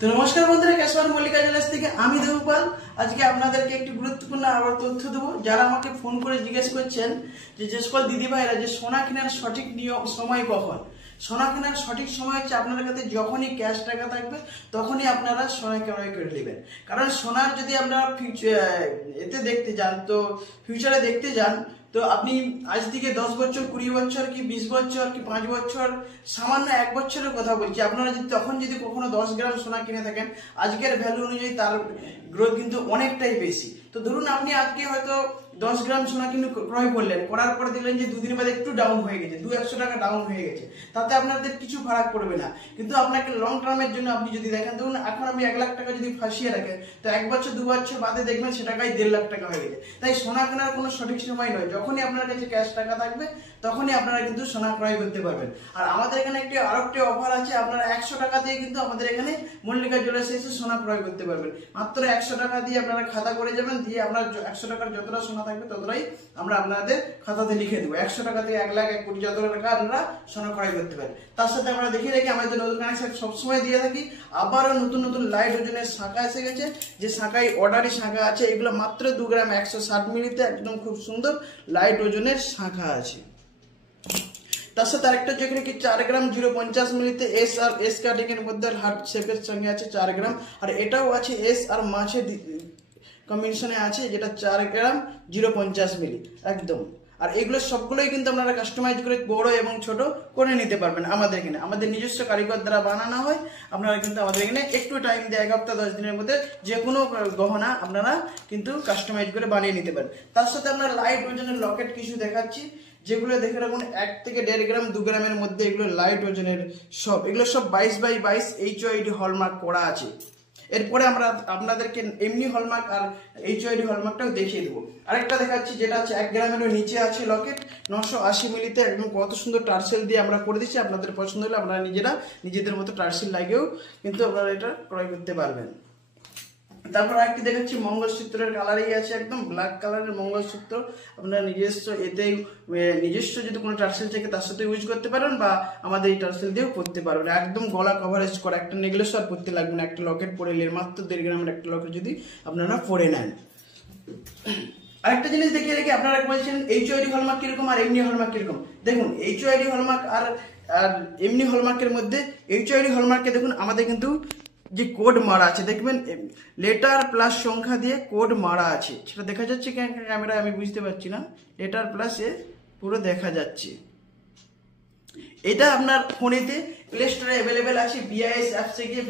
তো নমস্কার বন্ধুরা, ক্যাশওয়ার মল্লিকা জুয়েলার্স থেকে আমি দেবপাল। আজকে আপনাদেরকে একটি গুরুত্বপূর্ণ আবার তথ্য দেবো। যারা আমাকে ফোন করে জিজ্ঞেস করছেন যে সকল দিদি ভাইরা যে সোনা কেনার সঠিক নিয়ম সময় কখন। সোনা কেনার সঠিক সময় হচ্ছে আপনার কাছে যখনই ক্যাশ টাকা থাকবে তখনই আপনারা সোনা ক্রয় করে নেবেন। কারণ সোনার যদি আপনারা এতে দেখতে যান, তো ফিউচারে দেখতে যান, তো আপনি আজ থেকে 10 বছর, 20 বছর কি 20 বছর কি 5 বছর, সামান্য 1 বছরের কথা বলছি, আপনারা যদি তখন যদি কখনো 10 গ্রাম সোনা কিনে থাকেন, আজকের ভ্যালু অনুযায়ী তার গ্রোথ কিন্তু অনেকটাই বেশি। তো ধরুন আপনি আজকে হয়তো 10 গ্রাম সোনা কিন্তু ক্রয় করলেন, করার পরে দেখলেন যে দুদিন বাদে একটু ডাউন হয়ে গেছে, 200 টাকা ডাউন হয়ে গেছে, তাতে আপনাদের কিছু ফারাক পড়বে না। কিন্তু আপনাকে লং টার্মের জন্য আপনি যদি দেখেন, ধরুন এখন আপনি 1 লাখ টাকা যদি ফাঁসিয়ে রাখেন, তো 1 বছর 2 বছর বাদে দেখবেন সে টাকায় 1.5 লাখ টাকা হয়ে গেছে। তাই সোনা কেনার কোনো সঠিক সময় নয়, যখনই আপনার কাছে ক্যাশ টাকা থাকবে তখনই আপনারা কিন্তু সোনা ক্রয় করতে পারবেন। আর আমাদের এখানে আরেকটি অফার আছে, আপনারা 100 টাকা দিয়ে কিন্তু আমাদের এখানে মল্লিকা জুয়েলার্সে এসে সোনা ক্রয় করতে পারবেন। মাত্র 100 টাকা দিয়ে আপনারা খাতা করে যাবেন, দিয়ে আপনার 100 টাকার যতটা সোনা থাকবে ততটাই আমরা আপনাদের খাতাতে লিখে দেবো। 100 টাকা থেকে 1 লাখ 1 কোটি যত টাকা আপনারা সোনা ক্রয় করতে পারেন। তার সাথে আমরা দেখিয়ে রাখি আমাদের নতুন কানেকশন সবসময় দিয়ে থাকি। আবারও নতুন নতুন লাইট ওজনের শাখা এসে গেছে, যে শাখায় অর্ডারি শাখা আছে, এগুলো মাত্র 2 গ্রাম 160 মিলিতে একদম খুব সুন্দর লাইট ওজনের শাখা আছে। তার সাথে আরেকটা যেখানে কি 4 গ্রাম 050 মিলিতে এস আর এস কাটিং এর মধ্যে হার্ট শেপের সঙ্গে আছে 4 গ্রাম, আর এটাও আছে এস আর মাছের কম্বিনেশনে আছে, যেটা 4 গ্রাম 050 মিলি একদম। আর এগুলো সবগুলোই কিন্তু আপনারা কাস্টমাইজ করে বড় এবং ছোট করে নিতে পারবেন আমাদের এখানে। আমাদের নিজস্ব কারিগর দ্বারা বানানো হয়। আপনারা কিন্তু আমাদের এখানে একটু টাইম দিয়ে 1 সপ্তাহ 10 দিনের মধ্যে যে কোনো গহনা আপনারা কিন্তু কাস্টমাইজ করে বানিয়ে নিতে পারেন। তার সাথে আপনার লাইট ওজনের লকেট কিছু দেখাচ্ছি, যেগুলো দেখে রাখুন 1 থেকে 1.5 গ্রাম 2 গ্রামের মধ্যে, এগুলো লাইট ওজনের এগুলো সব 22x22 HOID হলমার্ক করা আছে। এরপরে আমরা আপনাদেরকে এমনি হলমার্ক আর HOID হলমার্কটাও দেখিয়ে দেবো। আরেকটা দেখাচ্ছি, যেটা আছে 1 গ্রামের নিচে আছে লকেট, 980 মিলিতে একদম কত সুন্দর টার্সেল দিয়ে আমরা করে দিচ্ছি। আপনাদের পছন্দ হলে আপনারা নিজেদের মতো টার্সেল লাগেও কিন্তু আপনারা এটা ক্রয় করতে পারবেন। তারপর আরেকটি দেখাচ্ছি মঙ্গলসূত্রের কালারই আছে, একদম ব্ল্যাক কালারের মঙ্গলসূত্র। আপনারা নিজস্ব যদি কোনো টার্সেল থাকে তার সাথে ইউজ করতে পারেন, বা আমাদের এই টার্সেল দিয়েও পরতে পারবেন। একদম গলা কভারেজ করা, একটা নেকলেস আর পরতে লাগবে না, একটা লকেট পরে নিলেন, মাত্র 1.5 গ্রামের একটা লকেট যদি আপনারা পরে নেন। আরেকটা জিনিস দেখিয়ে রেখে, আপনারা বলছেন HOID হলমার্ক কিরকম আর এমনি হলমার্ক কিরকম। দেখুন HOID হলমার্ক আর এমনি হলমার্কের মধ্যে, HOID হলমার্কে দেখুন আমাদের কিন্তু যে কোড মারা আছে, দেখবেন লেটার প্লাস সংখ্যা দিয়ে কোড মারা আছে, সেটা দেখা যাচ্ছে ক্যামেরায়, আমি বুঝতে পারছি না, লেটার প্লাস এ পুরো দেখা যাচ্ছে। এটা আপনার ফোনেতে প্লে স্টোরে অ্যাভেলেবেল আছে, BIS অ্যাপসে গিয়ে